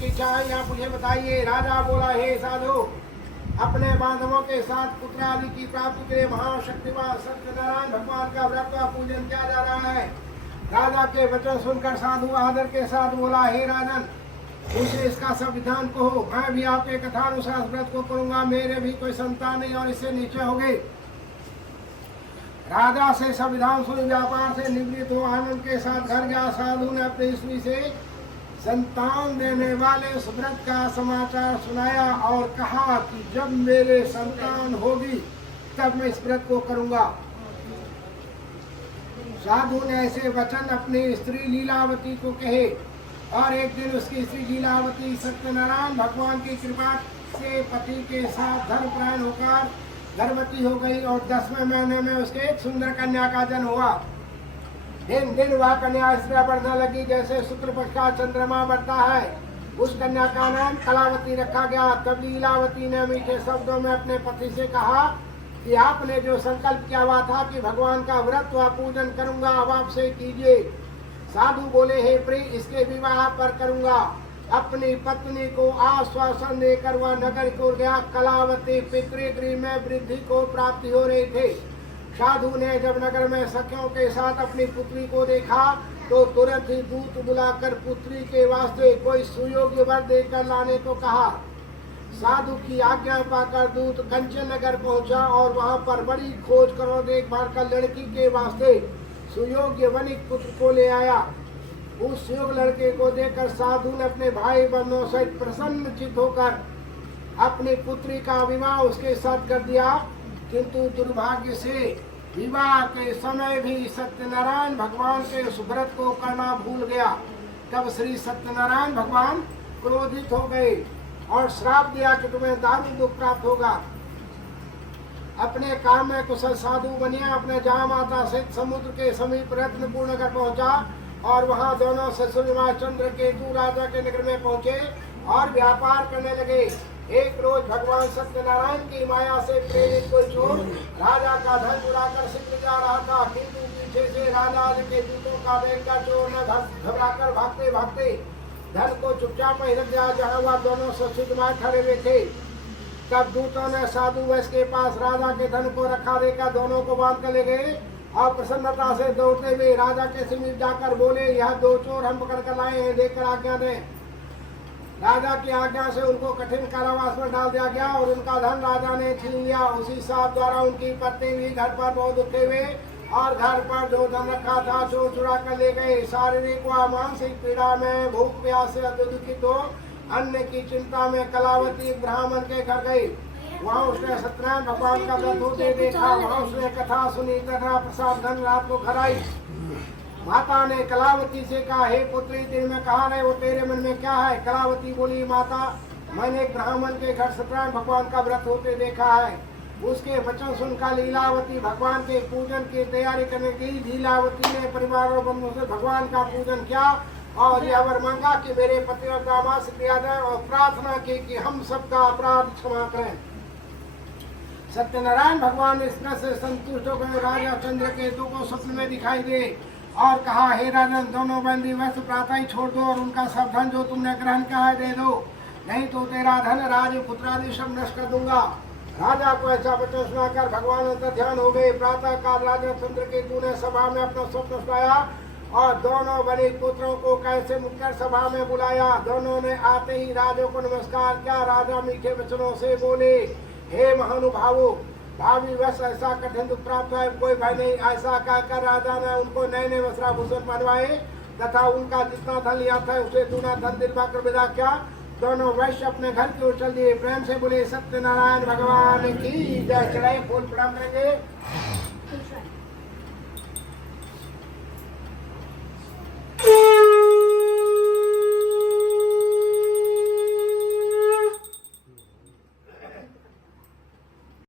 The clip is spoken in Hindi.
की इच्छा है आप मुझे बताइए। राजा बोला, हे साधु, अपने बांधवों के साथ पुत्र आदि की प्राप्ति के लिए महाशक्तिमान सत्यनारायण भगवान का व्रत व पूजन किया जा रहा है। राजा के वचन सुनकर साधु आदर के साथ बोला, हे राजन, मुझे इसका संविधान कहो, मैं भी आपके कथानुसार व्रत को करूंगा। मेरे भी कोई संतान नहीं और इससे नीचे हो गए। राजा से संविधान सुन व्यापार से निवृत्त हो आनंद के साथ घर गया। साधु ने अपनी स्त्री से संतान देने वाले उस व्रत का समाचार सुनाया और कहा कि जब मेरे संतान होगी तब मैं इस व्रत को करूंगा। साधु ने ऐसे वचन अपनी स्त्री लीलावती को कहे और एक दिन उसकी स्त्री लीलावती सत्यनारायण भगवान की कृपा से पति के साथ धर्मपरायण होकर गर्भवती हो गई और 10वें महीने में उसके एक सुंदर कन्या का जन्म हुआ। दिन दिन वह कन्या इस तरह बढ़ने लगी जैसे शुक्ल पक्ष का चंद्रमा बढ़ता है। उस कन्या का नाम कलावती रखा गया। तब लीलावती ने मीठे शब्दों में अपने पति से कहा कि आपने जो संकल्प किया हुआ था कि भगवान का व्रत व पूजन करूंगा, अब आपसे कीजिए। साधु बोले, हे प्रिय, इसके विवाह पर करूंगा। अपनी पत्नी को आश्वासन देकर वह नगर को गया। कलावती पितृगृह में वृद्धि को प्राप्ति हो रही थे। साधु ने जब नगर में सखियों के साथ अपनी पुत्री को देखा तो तुरंत ही दूत बुलाकर पुत्री के वास्ते कोई सुयोग्य वर देकर लाने को कहा। साधु की आज्ञा पाकर दूत कंचन नगर पहुंचा और वहां पर बड़ी खोज करो देखभाल कर लड़की के वास्ते सुयोग्य वनिक पुत्र को ले आया। उस सुयोग लड़के को देखकर साधु ने अपने भाई बहनों से प्रसन्नचित होकर अपनी पुत्री का विवाह उसके साथ कर दिया। किंतु दुर्भाग्य से विवाह के समय भी सत्यनारायण भगवान के उस व्रत को करना भूल गया। तब श्री सत्यनारायण भगवान क्रोधित हो गए और श्राप दिया कि तुम्हें दारू दुख प्राप्त होगा। अपने काम में कुशल साधु बनिया अपने जहाँ माता सहित समुद्र के समीप रत्नपुर नगर पहुंचा और वहां दोनों ससुर चंद्र केतु राजा के नगर में पहुंचे और व्यापार करने लगे। एक रोज भगवान सत्यनारायण की माया से प्रेरित कोई चोर राजा का धन चुराकर शीघ्र जा रहा था, किंतु पीछे से राजा के दूतों का देखकर चोर ने घबराकर भागते भागते धन को चुपचाप ही रख दिया जहाँ वह दोनों ससुर ठहरे हुए थे। तब दूतों ने साधु वैश्य के पास राजा के धन को रखा देखा, दोनों को बांध कर ले गए और प्रसन्नता से दौड़ते हुए राजा के समीप जाकर बोले, यह दो चोर हम पकड़ कर लाए हैं, देखकर आज्ञा दें। राजा की आज्ञा से उनको कठिन कारावास में डाल दिया गया और उनका धन राजा ने छीन लिया। उसी सांप द्वारा उनकी पत्नी भी घर पर बहुत दुखे हुए और घर पर जो धन रखा था चोर चुरा कर ले गए। शारीरिक व मानसिक पीड़ा में भूख प्यास से दुखित हो अन्न की चिंता में कलावती ब्राह्मण के घर गई। वहाँ उसने सत्यनारायण भगवान का व्रत होते देखा। वहाँ उसने कथा सुनी तथा प्रसाद धन रात को घर आई। माता ने कलावती से कहा, हे पुत्री, दिन में कहा रहे वो तेरे मन में क्या है? कलावती बोली, माता, मैंने एक ब्राह्मण के घर सत्यनारायण भगवान का व्रत होते देखा है। उसके वचन सुनकर लीलावती भगवान के पूजन की तैयारी करने की। लीलावती ने परिवार और बंधुओं से भगवान का पूजन किया और यह वर मांगा कि मेरे पति और दामाद से किया जाए और प्रार्थना की कि हम सबका अपराध क्षमा करें। सत्यनारायण भगवान इस तरह से संतुष्ट हो गए। राजा चंद्र केतु को स्वप्न में दिखाई दे और कहा, हे राजन, दोनों बंदी वस्त्र प्रातः ही छोड़ दो और उनका सब धन जो तुमने ग्रहण किया है दे दो, नहीं तो तेरा धन राज पुत्र आदि सब नष्ट कर दूंगा। राजा को ऐसा वचन सुनाकर भगवान अंतर ध्यान हो गए। प्रातः काल राजा चंद्र केतु ने सभा में अपना स्वप्न सुनाया और दोनों बड़े पुत्रों को कैसे मुड़कर सभा में बुलाया। दोनों ने आते ही राजा को नमस्कार किया। राजा मीठे वचनों से बोले, हे महानुभावों, भावी वर्ष ऐसा कठिन दुख प्राप्त है, कोई भय नहीं। ऐसा कहकर राजा ने उनको नए नए वस्त्राभूषण पहनवाए तथा उनका जितना धन लिया था उसे दूना धन दिलवाकर विदा किया। दोनों वैश्य अपने घर की ओर चल दिए। प्रेम से बोले सत्यनारायण भगवान की जय। चढ़ाए फूल प्रणाम करेंगे।